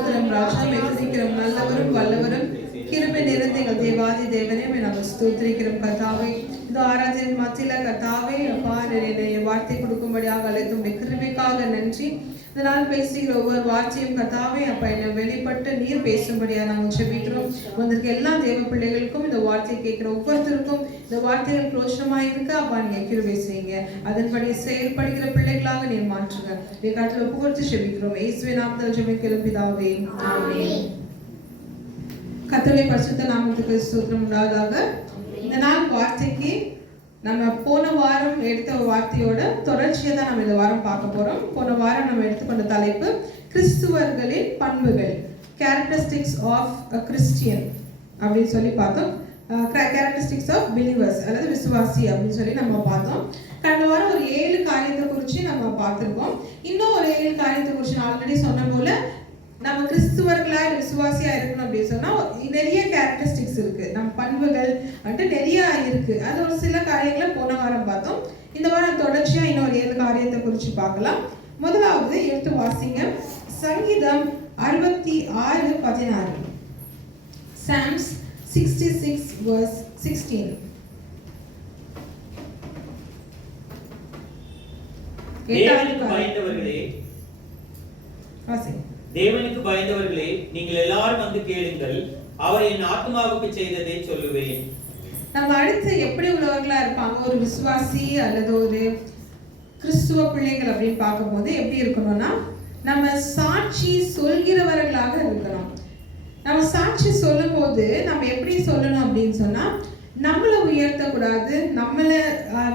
ஸ்தோத்திரம் ராஜா. துதிக்கிறோம் நல்லவரும் வல்லவரும் கிருபை நிறைந்த எங்கள் தேவாதி தேவனே நாங்கள் ஸ்தோத்திரிக்கிறோம் கர்த்தாவே. இந்த ஆராதனை மத்தியில கர்த்தாவே அப்பா வார்த்தை கொடுக்கும்படியாக அழைத்தும் கிருபைக்காக நன்றி. இதனால் பேசுகிற ஒவ்வொரு வார்த்தையும் கர்த்தாவே அப்பா என்னை வெளிப்பட்டு நீர் பேசும்படியா நாங்கள் செபிக்கிறோம். வந்திருக்க எல்லா தேவ பிள்ளைகளுக்கும் இந்த வார்த்தையை கேட்கிற ஒவ்வொருத்தருக்கும் இந்த வார்த்தைகள் பிரோஷனமாக இருக்க அப்பா நீங்க கிருபை செய்யுங்க. அதன்படி செயல்படுகிற பிள்ளைகளாக நீர் மாற்றுங்க. நீ காட்டில் ஒப்பு கொடுத்து செபிக்கிறோம். இயேசுவின் நாமத்தில் ஜெபிக்கிறோம் பிதாவே, ஆமென். கர்த்தருடைய பரிசுத்த நாமத்துக்கு ஸ்தோத்திரம் உண்டாவதாக. இந்த நாள் வார்த்தைக்கு நம்ம போன வாரம் எடுத்த வார்த்தையோட தொடர்ச்சியை தான் நம்ம இந்த வாரம் பார்க்க போறோம். போன வாரம் நம்ம எடுத்துக்கொண்ட தலைப்பு கிறிஸ்துவர்களின் பண்புகள், கேரக்டரிஸ்டிக்ஸ் ஆஃப் அ கிறிஸ்டியன் அப்படின்னு சொல்லி பார்த்தோம். கேரக்டரிஸ்டிக்ஸ் ஆஃப் பிலீவர்ஸ் அல்லது விசுவாசி அப்படின்னு சொல்லி நம்ம பார்த்தோம். கடந்த வாரம் ஒரு 7 காரியத்தை குறித்து நம்ம பார்த்துருக்கோம். இன்னும் ஒரு 7 காரியத்தை குறித்து நான் ஆல்ரெடி சொன்ன போல நம்ம கிறிஸ்துவர்களா விசுவாசியா இருக்கணும் அப்படின்னு சொன்னா நிறைய கேரக்டரிஸ்டிக்ஸ் இருக்கு, நம்ம பண்புகள் வந்துட்டு நிறைய இருக்கு. அது ஒரு சில காரியங்களை போன வாரம் பார்த்தோம். இந்த வாரம் தொடர்ச்சியா இன்னொரு 7 காரியத்தை குறித்து பார்க்கலாம். முதலாவது எடுத்து வாசிங்க, சங்கீதம் 66:16. Psalms 66:16. தேவனுக்கு பயந்தவர்களே நீங்கள் எல்லாரும் வந்து கேளுங்கள், அவர் என் ஆத்மாவுக்கு செய்ததை சொல்லுவேன். நம்ம அடுத்து எப்படி உள்ளவர்களா இருப்பாங்க? ஒரு விசுவாசி அல்லது ஒரு கிறிஸ்துவ பிள்ளைகள் அப்படின்னு பார்க்கும்போது எப்படி இருக்கணும்னா, நம்ம சாட்சி சொல்கிறவர்களாக இருக்கணும். நம்ம சாட்சி சொல்லும் போது நம்ம எப்படி சொல்லணும் அப்படின்னு சொன்னா, நம்மளை உயர்த்தக்கூடாது, நம்மளை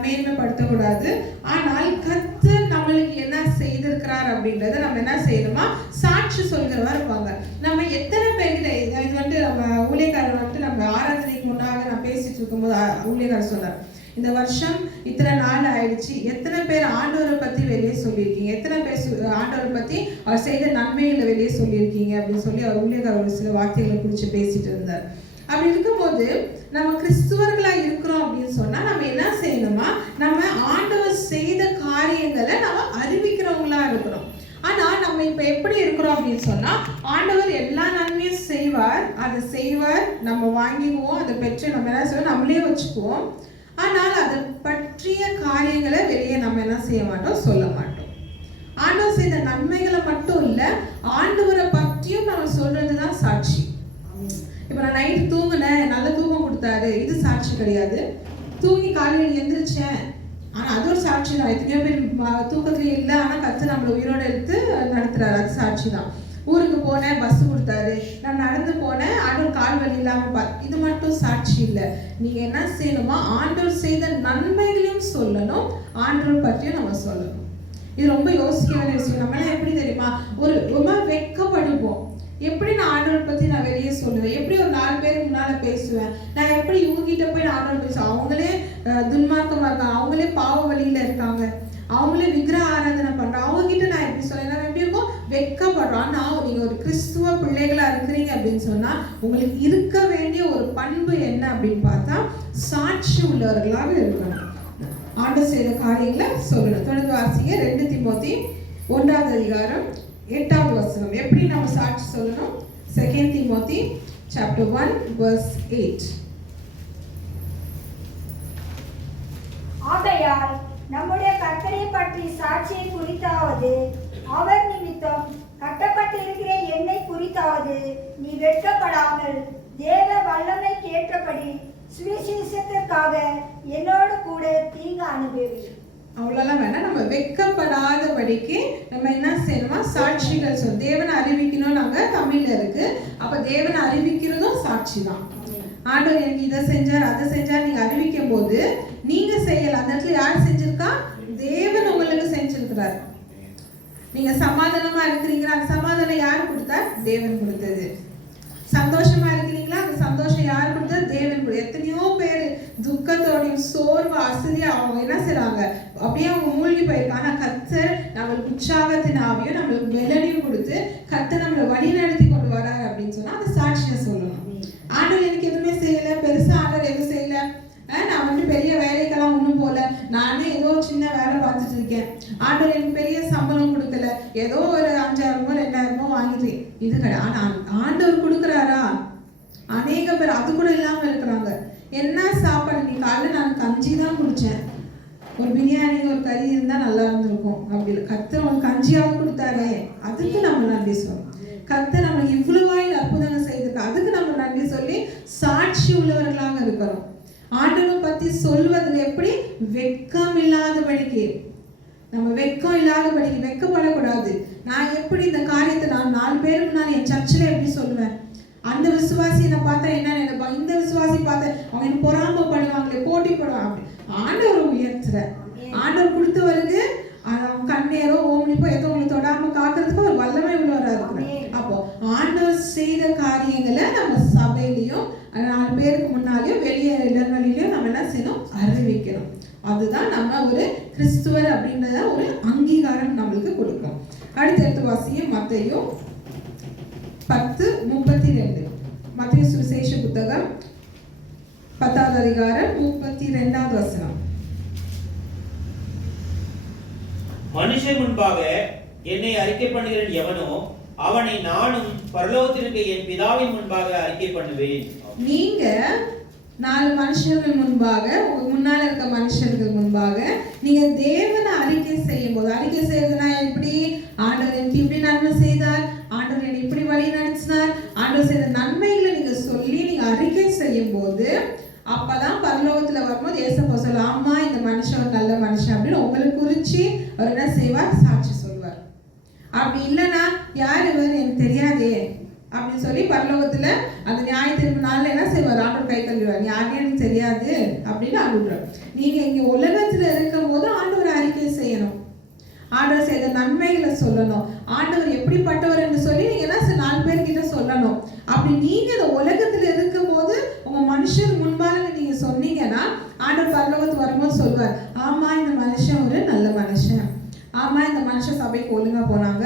மேன்மைப்படுத்தக்கூடாது. ஆனால் கர்த்தர் நம்மளுக்கு என்ன செய்திருக்கிறார் அப்படின்றத நம்ம என்ன செய்யணுமா சாட்சி சொல்கிறவா இருப்பாங்க. நம்ம எத்தனை பேர்கிட்ட இது வந்துட்டு நம்ம ஊழியக்காரர் வந்துட்டு நம்ம ஆராதனைக்கு முன்னாக நான் பேசிட்டு இருக்கும்போது ஊழியக்காரர் சொன்னார், இந்த வருஷம் இத்தனை நாள் ஆயிடுச்சு, எத்தனை பேர் ஆண்டவரை பத்தி வெளியே சொல்லியிருக்கீங்க, எத்தனை பேர் ஆண்டவரை பத்தி அவர் செய்த நன்மைகளை வெளியே சொல்லியிருக்கீங்க அப்படின்னு சொல்லி அவர் ஊழியக்காரர் ஒரு சில வார்த்தைகளை குறித்து பேசிட்டு இருந்தார். அப்படி இருக்கும்போது நம்ம கிறிஸ்துவர்களா இருக்கிறோம் அப்படின்னு சொன்னா நம்ம என்ன செய்யணுமா, நம்ம ஆண்டவர் செய்த காரியங்களை நம்ம அறிவிக்கிறவங்களா இருக்கிறோம். ஆனா நம்ம இப்ப எப்படி இருக்கிறோம் அப்படின்னு சொன்னா, ஆண்டவர் எல்லா நன்மையும் செய்வார், அதை செய்வார், நம்ம வாங்கிக்குவோம், அதை பெற்று நம்ம என்ன செய்வோம் நம்மளே வச்சுக்குவோம். ஆனால் அதை பற்றிய காரியங்களை வெளியே நம்ம என்ன செய்ய மாட்டோம், சொல்ல மாட்டோம். ஆண்டவர் செய்த நன்மைகளை மட்டும் இல்ல, ஆண்டவரை பற்றியும் நம்ம சொல்றதுதான் சாட்சி. இப்ப நான் நைட்டு தூங்குனேன், நல்ல தூக்கம் கொடுத்தாரு, இது சாட்சி கிடையாது. தூங்கி காலையில் எந்திரிச்சேன், ஆனா அது ஒரு சாட்சி தான். எத்தனையோ பேர் தூக்கத்திலே இல்லை, ஆனா கர்த்தர் நம்மளை உயிரோட எடுத்து நடத்துறாரு, அது சாட்சி தான். ஊருக்கு போனேன், பஸ் கொடுத்தாரு, நான் நடந்து போனேன், ஆண்டவர் கால் வலி இல்லாம இது மட்டும் சாட்சி இல்லை. நீங்க என்ன செய்யணுமா, ஆண்டவர் செய்த நன்மைகளையும் சொல்லணும், ஆண்டவர் பற்றியும் நம்ம சொல்லணும். இது ரொம்ப யோசிக்க வேண்டிய விஷயம். நம்மளாம் எப்படி தெரியுமா, ரொம்ப வெட்கப்படுவோம். எப்படி நான் ஆண்டவர் பத்தி நான் வெளியே சொல்லுவேன், எப்படி ஒரு 4 பேருக்கு முன்னால பேசுவேன், நான் எப்படி இவங்கிட்ட போய் நான் ஆண்டவர் பேசுவேன், அவங்களே துன்மார்க்கமா இருக்காங்க, அவங்களே பாவ வழியில இருக்காங்க, அவங்களே விக்கிரக ஆராதனை பண்றாங்க, அவங்க கிட்ட நான் எப்படி சொல்ல, நம்ம எப்படி இருக்கோம், வெட்கப்படுறோம். ஆனா நீங்க ஒரு கிறிஸ்துவ பிள்ளைகளா இருக்கிறீங்க அப்படின்னு சொன்னா உங்களுக்கு இருக்க வேண்டிய ஒரு பண்பு என்ன அப்படின்னு பார்த்தா, சாட்சி உள்ளவர்களாக இருக்கணும். ஆண்டவர் செய்த காரியங்களை சொல்லணும். தொடர்ந்து வாசிங்க 2 தீமோத்தி 1:8. எப்படி நம்ம சாட்சி சொல்லணும்? 2 Timothy chapter 1:8. ஆகையால் நம்முடைய கர்த்தரை பற்றி சாட்சியை குறித்தாவது, அவர் நிமித்தம் கட்டப்பட்டிருக்கிற என்னை குறித்தாவது நீ வெட்கப்படாமல் தேவ வல்லமை கேட்டபடி சுவிசேஷத்திற்காக என்னோடு கூட தீங்கு அனுபவி. அவ்வளோலாம் வேணாம். நம்ம வெட்கப்படாதபடிக்கு நம்ம என்ன செய்யணுமா, சாட்சிகள் சொல்லணும். தேவனை அறிவிக்கணும். நாங்கள் தமிழ்ல இருக்கு, அப்போ தேவனை அறிவிக்கிறதும் சாட்சி தான். ஆண்டவர் எனக்கு இதை செஞ்சார், அதை செஞ்சார் நீங்க அறிவிக்கும் போது நீங்க செய்யலாம். அந்த இடத்துல யார் செஞ்சிருக்கா, தேவன் உங்களுக்கு செஞ்சிருக்கிறார். நீங்க சமாதானமா இருக்கிறீங்களா, அந்த சமாதானம் யார் கொடுத்தா, தேவன் கொடுத்தது. சந்தோஷமா இருக்கிறீங்களா, அந்த சந்தோஷம் யார் கொடுத்தா, தேவன் கொடுத்தது. எத்தனையோ பேர் துக்கத்தோடையும் சோர்வு அசதியா அவங்க என்ன செய்றாங்க, அப்படியே அவங்க மூழ்கி போயிருக்காங்க. ஆனா கர்த்தர் நம்மளுக்கு உற்சாகத்தின் ஆவியும் நம்மளுக்கு வெள்ளனையும் கொடுத்து கர்த்தர் நம்மளை வழி நடத்தி கொண்டு வராரு அப்படின்னு சொன்னா அந்த சாட்சியை சொல்லணும். ஆண்டவர் எனக்கு எதுவுமே செய்யல, பெருசா ஆண்டவர் எதுவும் செய்யல, நான் வந்து பெரிய வேலைக்கெல்லாம் ஒன்றும் போல, நானே ஏதோ சின்ன வேலை பார்த்துட்டு இருக்கேன், ஆண்டவர் எனக்கு பெரிய சம்பளம் கொடுக்கல, ஏதோ ஒரு 5000 2000 வாங்கிட்டு இது கிடையாது. ஆனா ஆண்டவர் கொடுக்குறாரா? அநேக பேர் அது கூட இல்லாம இருக்கிறாங்க. என்ன சாப்பாடு, நீ காலையில் நான் கஞ்சி தான் குடிச்சேன், ஒரு பிரியாணி ஒரு கறி இருந்தா நல்லா இருந்திருக்கும், அப்படி இல்லை, கர்த்தர் ஒரு கஞ்சியாவது கொடுத்தாரே, அதுக்கு நம்ம நன்றி சொல்லணும். கர்த்தர் நம்ம இவ்வளவாய் அற்புதங்கள் செய்திருக்க, அதுக்கு நம்ம நன்றி சொல்லி சாட்சி உள்ளவர்களாக இருக்கிறோம். ஆண்டவரை பத்தி சொல்வதில் எப்படி வெட்கம் இல்லாதபடிக்கு, நம்ம வெட்கம் இல்லாதபடிக்கு, வெட்கப்படக்கூடாது. நான் எப்படி இந்த காரியத்தை நான் 4 பேருக்கு நான் என் சர்ச்சில் எப்படி சொல்லுவேன்? அந்த விசுவாசியை நான் பார்த்தா என்ன நினைப்பாங்க, இந்த விசுவாசி பார்த்தா அவங்க என்ன பொறாமப்படுவாங்களே, போட்டி போடுவாங்க. அப்படி ஆண்டவர் உயர்த்துற, ஆண்டவர் கொடுத்தவருக்கு அவன் கண்ணேரோ ஓமனிப்போ ஏதோ உங்களை தொடாம காக்கிறதுக்கு ஒரு வல்லமை உள்ளவராக இருக்கிறார். அப்போ ஆண்டவர் செய்த காரியங்களை நம்ம சபையிலையும் 4 பேருக்கு முன்னாலேயும் வெளியே இடங்களிலையும் நம்ம என்ன செய்யணும்? அறிவிக்கணும். அதுதான் நம்ம ஒரு கிறிஸ்துவர் அப்படின்றத ஒரு அங்கீகாரம் நம்மளுக்கு கொடுக்கும். அடுத்த வாசியம் மத்தேயு 10:32. மத்தேயு சுவிசேஷ புத்தகம் 10வது அதிகாரம் 32வது வசனம். மனுஷன் முன்பாக என்னை அறிக்கை பண்ணுகிற எவனோ அவனை நானும் பரலோகத்திற்கு என் பிதாவின் முன்பாக அறிக்கை பண்ணுவேன். நீங்க 4 மனுஷர்கள் முன்பாக, உங்க முன்னால இருக்க மனுஷர்கள் முன்பாக நீங்க தேவனை அறிக்கை செய்யும் போது, அறிக்கை செய்யறதுனா எப்படி? ஆண்டவர் எனக்கு இப்படி நன்மை செய்தார், ஆண்டவர் என்னை இப்படி வழி நடத்தினார், ஆண்டவர் செய்த நன்மைகளை நீங்க சொல்லி நீங்க அறிக்கை செய்யும் போது, அப்பதான் பரலோகத்துல வரும்போது ஏசப்பா சொல்ல, ஆமா இந்த மனுஷன் நல்ல மனுஷன் அப்படின்னு உங்களை குறிச்சு அவர் என்ன செய்வார்? சாட்சி சொல்வார். அப்படி இல்லைன்னா யார் இவர் எனக்கு தெரியாதே அப்படின்னு சொல்லி பரலோகத்துல அந்த நியாய தீர்ப்பு நாள்ல என்ன செய்வார்? ஆண்டவர் கை தள்ளிடுவார், யாருன்னு எனக்கு தெரியாது அப்படின்னு ஆண்டுறார். நீங்க இங்க உலகத்துல இருக்கும் போது ஆண்டவர் அறிக்கை செய்யணும், ஆண்டவர் செய்த நன்மைகளை சொல்லணும், ஆண்டவர் எப்படிப்பட்டவர் என்று சொல்லி நீங்க என்ன 4 பேர்கிட்ட சொல்லணும். அப்படி நீங்க இந்த உலகத்துல இருக்கும் போது உங்க மனுஷன் முன்பாக நீங்க சொன்னீங்கன்னா ஆண்டவர் பரலோகத்துக்கு வரும்போது சொல்வார், ஆமா இந்த மனுஷன் ஒரு நல்ல மனுஷன், ஆமா இந்த மனுஷன் சபைக்கு ஒழுங்கா போனாங்க,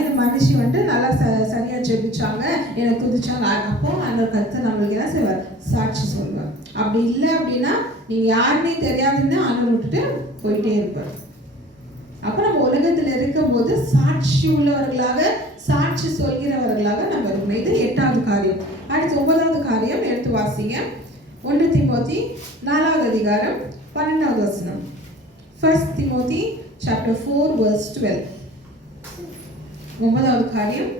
இந்த மனுஷி வந்துட்டு நல்லா சரியா ஜெபிச்சாங்க, எனக்கு துதிச்சாங்க. அப்போ அந்த கர்த்தர் நம்மளுக்கு என்ன செய்வார்? சாட்சி சொல்வார். அப்படி இல்லை அப்படின்னா நீங்க யாருமே தெரியாதுன்னு ஆண்டவர் விட்டுட்டு போயிட்டே இருப்பார். அப்ப நம்ம உலகத்துல இருக்கும் போது சாட்சி உள்ளவர்களாக, சாட்சி சொல்கிறவர்களாக நம்ம இருக்கணும். இது 8வது காரியம். அடுத்து 9வது காரியம் எடுத்து வாசிங்க. 1 தீமோத்தி 4வது அதிகாரம் 12வது வசனம். 1 தீமோத்தி chapter 4 verse 12. 9வது காரியம்.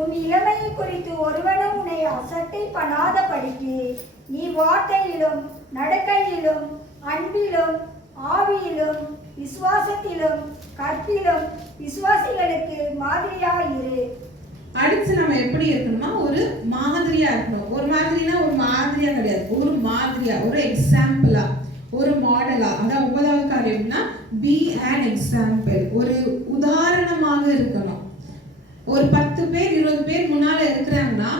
உன் இளமையை குறித்து ஒருவனும் உன்னை அசட்டை பண்ணாதபடிக்கு நீ வார்த்தையிலும் நடக்கையிலும் அன்பிலும் ஆவியிலும் விசுவாசத்திலும் கற்பிலும் விசுவாசிகளுக்கு மாதிரியாயிரு. அடுத்து நம்ம எப்படி இருக்கணுமா? ஒரு மாதிரியா இருக்கணும். ஒரு மாதிரினா ஒரு மாதிரியா கிடையாது, ஒரு மாதிரியா, ஒரு எக்ஸாம்பிளா, ஒரு மாடலா. அதான் 9வது காரியம்னா be an example, ஒரு உதாரணமாக இருக்கணும். ஒரு 10 பேர் 20 பேர் முன்னால இருக்கிறாங்கன்னா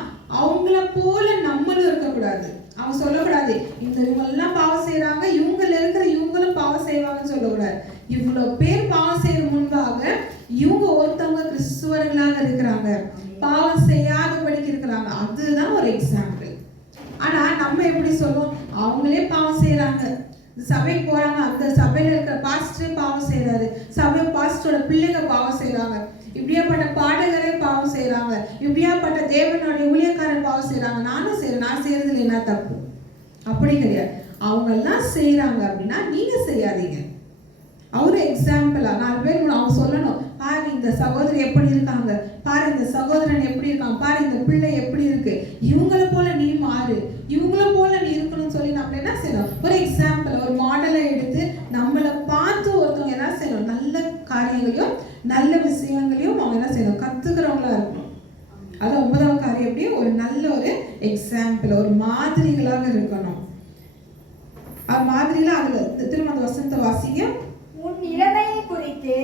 அவங்கள போல நம்மளும் இருக்கக்கூடாது. அவங்க சொல்லக்கூடாது இந்த இவங்கெல்லாம் பாவம் செய்யறாங்க, இவங்கள இருக்கிற இவங்களும் பாவம் செய்வாங்கன்னு சொல்லக்கூடாது. இவ்வளவு பேர் பாவம் செய்யற முன்பாக இவங்க ஒருத்தவங்க கிறிஸ்துவர்களாக இருக்கிறாங்க, பாவம் செய்யாதபடிக்கு இருக்கிறாங்க, அதுதான் ஒரு எக்ஸாம்பிள். ஆனா நம்ம எப்படி சொல்லுவோம்? அவங்களே பாவம் செய்யறாங்க, சபைக்கு போறாங்க, அந்த சபையில இருக்கிற பாஸ்டரே பாவம் செய்யறாரு, சபை பாஸ்டரோட பிள்ளைங்க பாவம் செய்யறாங்க, இப்படியாப்பட்ட பாடகரே பாவம் செய்யறாங்க, இப்படியாப்பட்ட தேவனுடைய ஊழியக்காரர் பாவம் செய்யறாங்க, நானும் செய்யறேன், நான் செய்யறதுல என்ன தப்பு? அப்படி கிடையாது. அவங்க எல்லாம் செய்யறாங்க அப்படின்னா நீங்க செய்யாதீங்க. அவரு எக்ஸாம்பிளா 4 பேர் அவங்க சொல்லணும், பாரு இந்த சகோதரி எப்படி இருக்காங்க, பாரு இந்த சகோதரன் எப்படி இருக்காங்க, பாரு இந்த பிள்ளை எப்படி இருக்கு, இவங்கள போல நீ மாறு, இவங்கள போல நீ இருக்கணும்னு சொல்லி நம்ம என்ன செய்யணும்? ஒரு எக்ஸாம்பிள், ஒரு மாடலை எடுத்து நம்மளை பார்த்து ஒருத்தவங்க என்ன செய்யணும்? நல்ல காரியங்களையும் நல்ல விஷயங்களையும் அவங்க என்ன செய்யணும்? கத்துக்கிறவங்களா இருக்கணும். அதான் 9வது காரியம். எப்படி ஒரு நல்ல ஒரு எக்ஸாம்பிள், ஒரு மாதிரிகளாக இருக்கணும். அது மாதிரில அதுல திரும்ப அந்த வசனத்தை வாசிங்க. உன் இளமையை குறித்து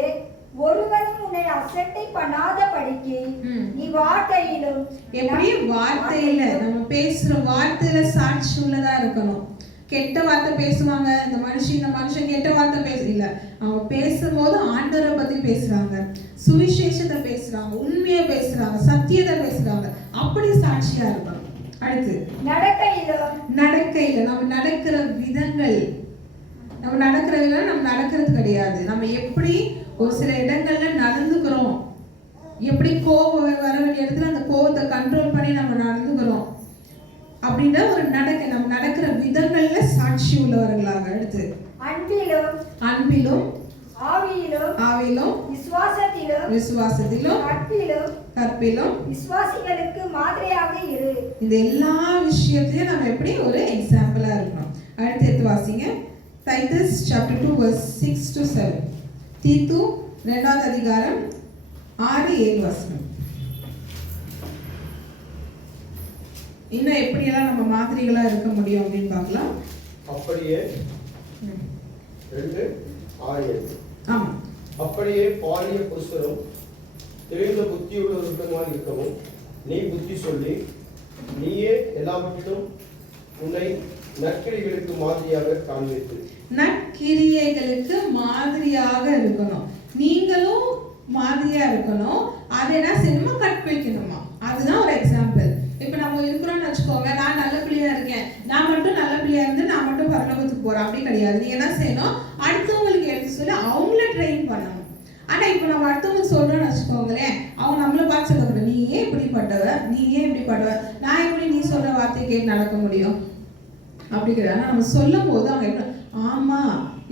ஒருவனும் உன்னை அசட்டை பண்ணாதபடிக்கு நீ வார்த்தையிலும், எப்படி வார்த்தையில நம்ம பேசுற வார்த்தையில சாட்சி உள்ளதா இருக்கணும். கெட்ட வார்த்தை பேசுவாங்க, இந்த மனுஷன் கெட்ட வார்த்தை பேசல, அவங்க பேசும்போது ஆண்டவரை பத்தி பேசுறாங்க, சுவிசேஷத்தை பேசுறாங்க, உண்மையை பேசுறாங்க, சத்தியத்தை பேசுறாங்க, அப்படி சாட்சியா இருக்கணும். அடுத்து நடக்கையில நம்ம நடக்கிற விதங்கள், நம்ம நடக்கிறது கிடையாது, நம்ம எப்படி ஒரு சில இடங்கள்ல நடந்துக்கிறோம், எப்படி கோபம் வர வேண்டிய இடத்துல அந்த கோபத்தை கண்ட்ரோல் பண்ணி நம்ம நடந்துக்கிறோம் அப்படின்ற ஒரு நம்ம நடக்கிற விதங்கள்ல சாட்சி உள்ளவர்களாக. அடுத்து அன்பிலும் ஆவியிலும் விசுவாசத்திலும் கற்பிலும் விசுவாசிகளுக்கு மாதிரியாக இரு. இந்த எல்லா விஷயத்தையும் நம்ம எப்படி ஒரு எக்ஸாம்பிளா இருக்கணும். அடுத்து எடுத்து வாசிங்க. Titus chapter 2 verse 6 to 7. தீத்து 2வது அதிகாரம் 6-7 வசனம். இன்னும் எப்படியெல்லாம் நம்ம மாதிரிகளா இருக்க முடியும் அப்படின்னு பார்க்கலாம். அப்படியே 2:6. ஆமா. அப்படியே பாலிய புருஷரும் தெளிந்த புத்தியுள்ளவருமாய் இருக்கவும் நீ புத்தி சொல்லி நீயே எல்லாவற்றிலும் உன்னை நற்கிரியைகளுக்கு மாதிரியாக காண்பித்து. நற்கிரியைகளுக்கு மாதிரியாக இருக்கணும். நீங்களும் மாதிரியா இருக்கணும். அதை என்ன செய்யணுமா? கற்பிக்கணுமா? அதுதான் ஒரு எக்ஸாம்பிள். இப்ப நம்ம இருக்கிறோம்னு வச்சுக்கோங்க, நான் நல்ல பிள்ளையா இருக்கேன், நான் மட்டும் நல்ல பிள்ளையா இருந்து நான் மட்டும் பரலோகத்துக்கு போறேன் அப்படி கிடையாது. நீங்க என்ன செய்யணும்? அடுத்தவங்களுக்கு எடுத்து சொல்லி அவங்கள ட்ரெயின் பண்ணணும். ஆனா இப்ப நம்ம அடுத்தவங்களுக்கு சொல்றோம்னு வச்சுக்கோங்களேன், அவங்க நம்மள பார்த்து சொல்லக்கூடாது, நீ ஏன் இப்படிப்பட்டவ, நீ ஏன் இப்படிப்பட்டவ, நான் எப்படி நீ சொல்ற வார்த்தை கேட்டு நடக்க முடியும் அப்படிங்கிறாங்க. நம்ம சொல்லும் போது அவங்க எப்படி, ஆமா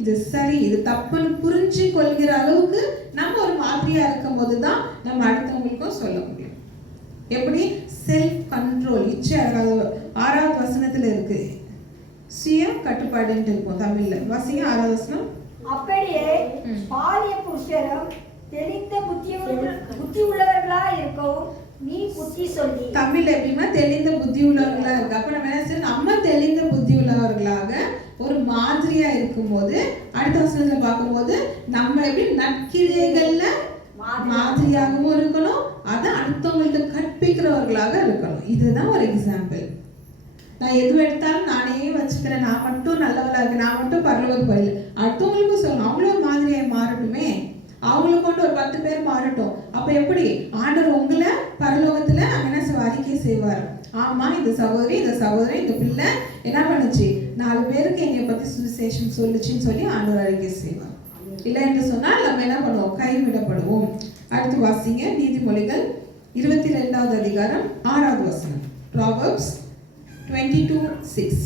இது சரி இது தப்புன்னு புரிஞ்சு கொள்கிற அளவுக்கு நம்ம ஒரு மாதிரியா இருக்கும் போதுதான் நம்ம அடுத்தவங்களுக்கும் சொல்ல முடியும். எப்படி? Self control. 6வது வசனத்துல இருக்கு, சுய கட்டுப்பாடுன்னு இருக்கும் தமிழ்ல. வாசிங்க 6வது வசனம். அப்படியே பாலிய புருஷரும் தெளிந்த புத்தி உள்ளவர்களா இருக்கவும் நீ புத்தி சொல்லி. தமிழ்ல எப்படின்னா தெளிந்த புத்தி உள்ளவர்களா இருக்கு. அப்ப நம்ம என்ன செய்யணும்? நம்ம தெளிந்த புத்தி உள்ளவர்களாக ஒரு மாதிரியா இருக்கும்போது அடுத்த வசனத்துல பார்க்கும்போது நம்ம எப்படி நற்கிரியைகள்ல மாதிரியாகவும் இருக்கணும், அதை அடுத்தவங்களுக்கு கற்பிக்கிறவர்களாக இருக்கணும். இதுதான் ஒரு எக்ஸாம்பிள். நான் எது எடுத்தாலும் நானே வச்சுக்கிறேன், நான் மட்டும் நல்லவளா இருக்கு, நான் மட்டும் பரலோகத்துக்கு போயில, அடுத்தவங்களுக்கும் சொல்லணும். அவங்களும் மாதிரியாய் மாறட்டுமே, அவங்களுக்கு கொண்டு ஒரு 10 பேர் மாறட்டும். அப்ப எப்படி ஆண்டவர் உங்களை பரலோகத்துல என்ன அறிக்கை செய்வார்? ஆமா இந்த சகோதரி இந்த சகோதரன் இந்த பிள்ளை என்ன பண்ணுச்சு, 4 பேருக்கு என்னை பத்தி சுவிசேஷம் சொல்லுச்சுன்னு சொல்லி ஆண்டவர் அறிக்கை செய்வார். இல்லை என்று சொன்னால் நம்ம என்ன பண்ணுவோம்? கைவிடப்படுவோம். அடுத்து வாசிங்க நீதிமொழிகள் 22வது அதிகாரம் 6வது வசனம். Proverbs 22:6.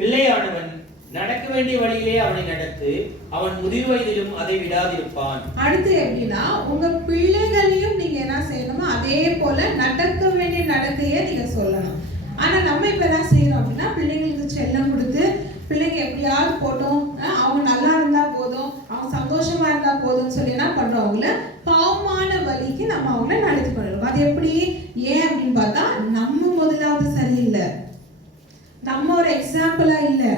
பிள்ளையானவன் நடக்க வேண்டிய வழியிலே அவனை நடத்து, அவன் முதிர் வயதிலும் அதை விடாதிருப்பான். அடுத்து எப்படின்னா உங்க பிள்ளைகளையும் நீங்க என்ன செய்யணுமோ அதே போல நடக்க வேண்டிய நடக்கையை நீங்க சொல்லணும். ஆனா நம்ம இப்ப என்ன செய்யறோம் அப்படின்னா பிள்ளைங்களுக்கு செல்லம் கொடுத்து பிள்ளைங்க எப்படியாவது போட்டோம், அவங்க நல்லா இருந்தா போதும், அவங்க சந்தோஷமா இருந்தா போதும்னு சொல்லி என்ன பண்றோம்? அவங்கள பாவமான வழிக்கு நம்ம அவங்கள நடத்தி கொள்றோம். அது எப்படி? ஏன் அப்படின்னு பார்த்தா நம்ம முதலாவது சரியில்லை, நம்ம ஒரு எக்ஸாம்பிளா இல்லை,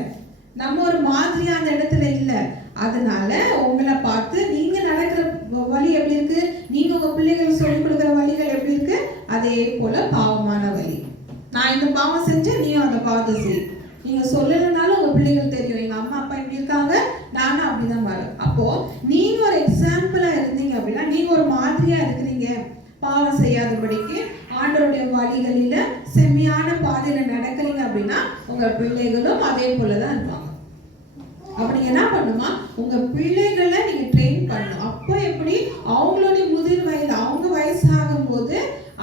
நம்ம ஒரு மாதிரியா அந்த இடத்துல இல்லை. அதனால உங்களை பார்த்து நீங்க நடக்கிற வழி எப்படி இருக்கு, நீங்க உங்க பிள்ளைகளுக்கு சொல்லிக் கொடுக்குற வழிகள் எப்படி இருக்கு, அதே போல பாவமான வழி. நான் இந்த பாவம் செஞ்சேன், நீயும் அந்த பாவத்தை செய். நீங்க சொல்லலைனாலும் உங்க பிள்ளைகள் தெரியும், எங்க அம்மா அப்பா இப்படி இருக்காங்க, நானும் அப்படிதான் மாறும். அப்போ நீங்க ஒரு எக்ஸாம்பிளா இருந்தீங்க அப்படின்னா, நீங்க ஒரு மாதிரியா இருக்கிறீங்க, பாவம் செய்யாதபடிக்கு ஆண்டவருடைய வழிகளில செம்மையான பாதையில நடக்கிறீங்க அப்படின்னா உங்க பிள்ளைகளும் அதே போலதான் இருப்பாங்க. அப்படி என்ன பண்ணுமா? உங்க பிள்ளைகளை நீங்க ட்ரெயின் பண்ணணும். அப்போ எப்படி? அவங்களுடைய முதிர் வயது, அவங்க வயசாகும் போது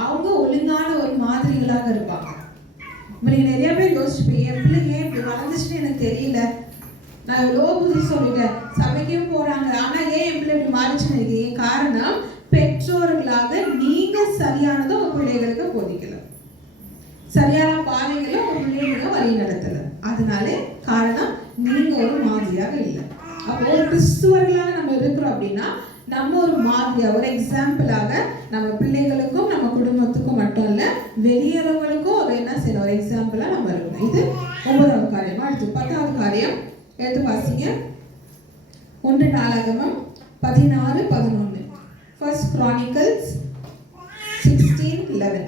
அவங்க ஒழுங்கான ஒரு மாதிரிகளாக இருப்பாங்க. நீங்க நிறைய பேர் யோசிச்சுப்பீங்க, என் பிள்ளைங்க இப்படி வளர்ந்துச்சுன்னு எனக்கு தெரியல, நான் எவ்வளோ புத்தி சொல்லிட்டேன், சபைக்கும் போறாங்க, ஆனா ஏன் என் பிள்ளை இப்படி மாறிச்சுன்னு இருக்கீங்க? காரணம் பெற்றோர்களாக நீங்க சரியானதை உங்க பிள்ளைகளுக்கு போதிக்கல, சரியான பாதைகளை உங்க பிள்ளைகளை வழி நடத்தல. அதனால காரணம் நீங்க ஒரு மாதிரியாக இல்லை. அப்போ ஒரு கிறிஸ்துவர்களாக நம்ம இருக்கிறோம் அப்படின்னா நம்ம ஒரு மாதிரியா ஒரு எக்ஸாம்பிளாக நம்ம பிள்ளைகளுக்கும் நம்ம குடும்பத்துக்கும் மட்டும் இல்ல வெளியேறவங்களுக்கும் ஒரு என்ன செய்யணும்? ஒரு எக்ஸாம்பிளா நம்ம இருக்கணும். இது 9வது காரியம். அடுத்து 10வது காரியம் எடுத்து வாசிங்க. 1 நாளாகமம் 16:11. First Chronicles 16:11.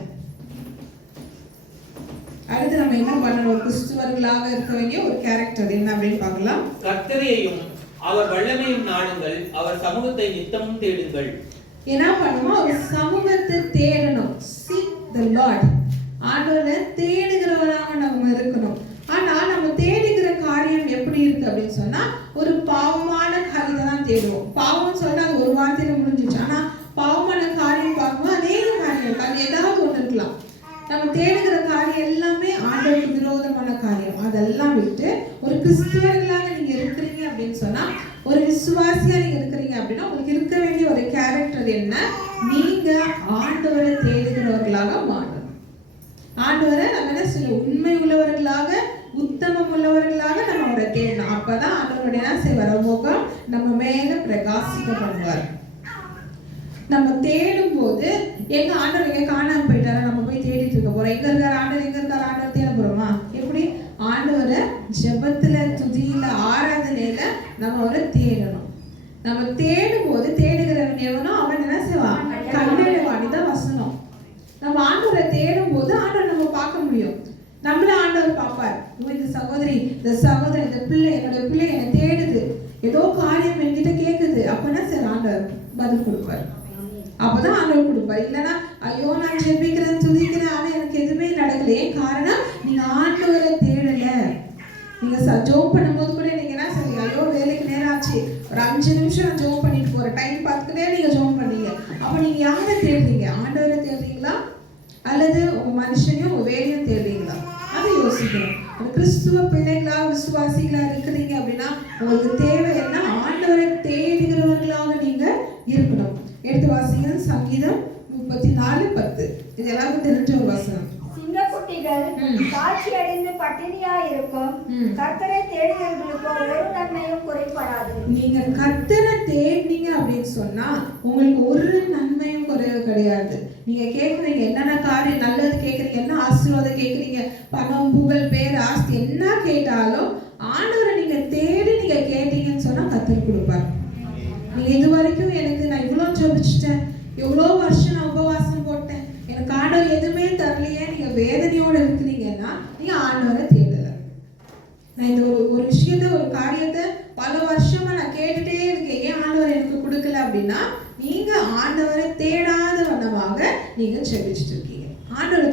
அடுத்து நம்ம என்ன பண்ணணும்? ஒரு கிறிஸ்துவர்களாக இருக்க வேண்டிய ஒரு கேரக்டர் என்ன அப்படின்னு பார்க்கலாம். கர்த்தரையும் அவர் வல்லமையும் நாடுங்கள், அவர் சமூகத்தை நித்தமும் தேடுங்கள். என்ன பண்ணுமா? ஒரு சமூகத்தை தேடணும். Seek the Lord. ஆண்டவரை தேடுகிறவராக நம்ம இருக்கணும். ஆனா நம்ம தேடுகிற காரியம் எப்படி இருக்கு அப்படின்னு சொன்னா ஒரு பாவமான காரியத்தை தான் தேடுவோம். தேடுகிற காரியம் எல்லாமே ஆண்டவருக்கு விரோதமான காரியம். அதெல்லாம் விட்டு ஒரு கிறிஸ்துவர்களாக நீங்க இருக்கிறீங்க அப்படின்னு சொன்னா, ஒரு விசுவாசியா நீங்க இருக்கிறீங்க அப்படின்னா உங்களுக்கு இருக்க வேண்டிய ஒரு கேரக்டர் என்ன? நீங்க ஆண்டவரை தேடுகிறவர்களாக மாறணும். ஆண்டவரை நம்ம என்ன சொல்ல, உண்மை உள்ளவர்களாக, உத்தமம் உள்ளவர்களாக நம்ம அவரை தேடணும். அப்பதான் ஆண்டவருடைய என்ன செய்வார்? முகம் நம்ம மேல பிரகாசிக்க பண்ணுவார். நம்ம தேடும் போது எங்க ஆண்டவர் எங்க காணாம போயிட்டாரா நம்ம போய் தேடிட்டு இருக்க போறோம். எங்க இருக்காரு ஆண்டவர், எங்க இருக்காரு ஆண்டவர் தேட போறோமா? எப்படி? ஆண்டவரை ஜெபத்துல, துதியில, ஆராதனையில நம்ம அவரை தேடணும். நம்ம தேடும் போது தேடுகிறவன் எவனோ அவன் என்ன செய்வான்? கண்டடைவான். வசனம். நம்ம ஆண்டவரை தேடும் போது ஆண்டவர் நம்ம பார்க்க முடியும். நம்மள ஆண்டவர் பார்ப்பார். இந்த சகோதரி, இந்த சகோதரி, இந்த பிள்ளை, என்னோட பிள்ளை என்னை தேடுது, ஏதோ காரியம் என்கிட்ட கேட்குது. அப்பனா சரி ஆண்டவர் பதில் கொடுப்பார். அப்பதான் ஆண்டவர் கொடுப்பார். இல்லைன்னா ஐயோ நான் ஜெபிக்கிறேன், துதிக்கிறேன், ஆனா எனக்கு எதுவுமே நடக்கல. ஏன் காரணம்? நீங்க ஆண்டவரை தேடல. நீங்க ஜோம் பண்ணும்போது கூட நீங்க என்ன சொல்றீங்க? ஐயோ வேலைக்கு நேரம் ஆச்சு, ஒரு 5 நிமிஷம் நான் ஜோம் பண்ணிட்டு போறேன், டைம் பார்த்துக்கிட்டே நீங்க ஜோம் பண்ணீங்க. அப்ப நீங்க யாரை தேடுறீங்க? ஆண்டவரை தேடுறீங்களா அல்லது உங்க மனுஷனையும் உங்க வேலையும் தேடுறீங்களா? அதை யோசிக்கணும். கிறிஸ்துவ பிள்ளைகளா, விசுவாசிகளா இருக்கிறீங்க அப்படின்னா உங்களுக்கு தேவை என்ன? ஆண்டவரை தேடுகிறவர்களாக நீங்க இருக்கணும். எடுத்து வாசிங்க சங்கீதம் 34:10. இது எல்லாருக்கும் தெரிஞ்ச ஒரு வசனம். சிங்கக்குட்டிகள் காட்சி அடைந்து பட்டினியா இருக்கும், கர்த்தரை தேடுகிறவர்களுக்கு ஒரு நன்மையும் குறைபடாது. நீங்க கர்த்தரை தேடினீங்க அப்படின்னு சொன்னா உங்களுக்கு ஒரு நன்மையும் குறைவு கிடையாது. நீங்க கேட்குறீங்க என்னென்ன காரியம் நல்லது கேட்குறீங்க, என்ன ஆசீர்வாதம் கேட்குறீங்க, பணம், புகழ், பேர், ஆஸ்தி என்ன கேட்டாலும் ஆண்டவரை நீங்க தேடி நீங்க கேட்டீங்கன்னு சொன்னா கர்த்தர் கொடுப்பார். நீங்க இது வரைக்கும் எனக்கு நான் இவ்வளவு ஜெபிச்சிட்டேன், எவ்வளோ வருஷம் நான் உபவாசம் போட்டேன், எனக்கு ஆண்டவர் எதுவுமே தரலையே, நீங்க வேதனையோட இருக்கிறீங்கன்னா நீங்க ஆண்டவரை தேடல. நான் இந்த ஒரு விஷயத்த, ஒரு காரியத்தை பல வருஷமா நான் கேட்டுட்டே இருக்கேன், ஏன் ஆண்டவர் எனக்கு கொடுக்கல அப்படின்னா நீங்க ஆண்டவரை தேடாத வண்ணமாக நீங்க ஜெபிச்சுட்டு இருக்கீங்க. ஆண்டவரை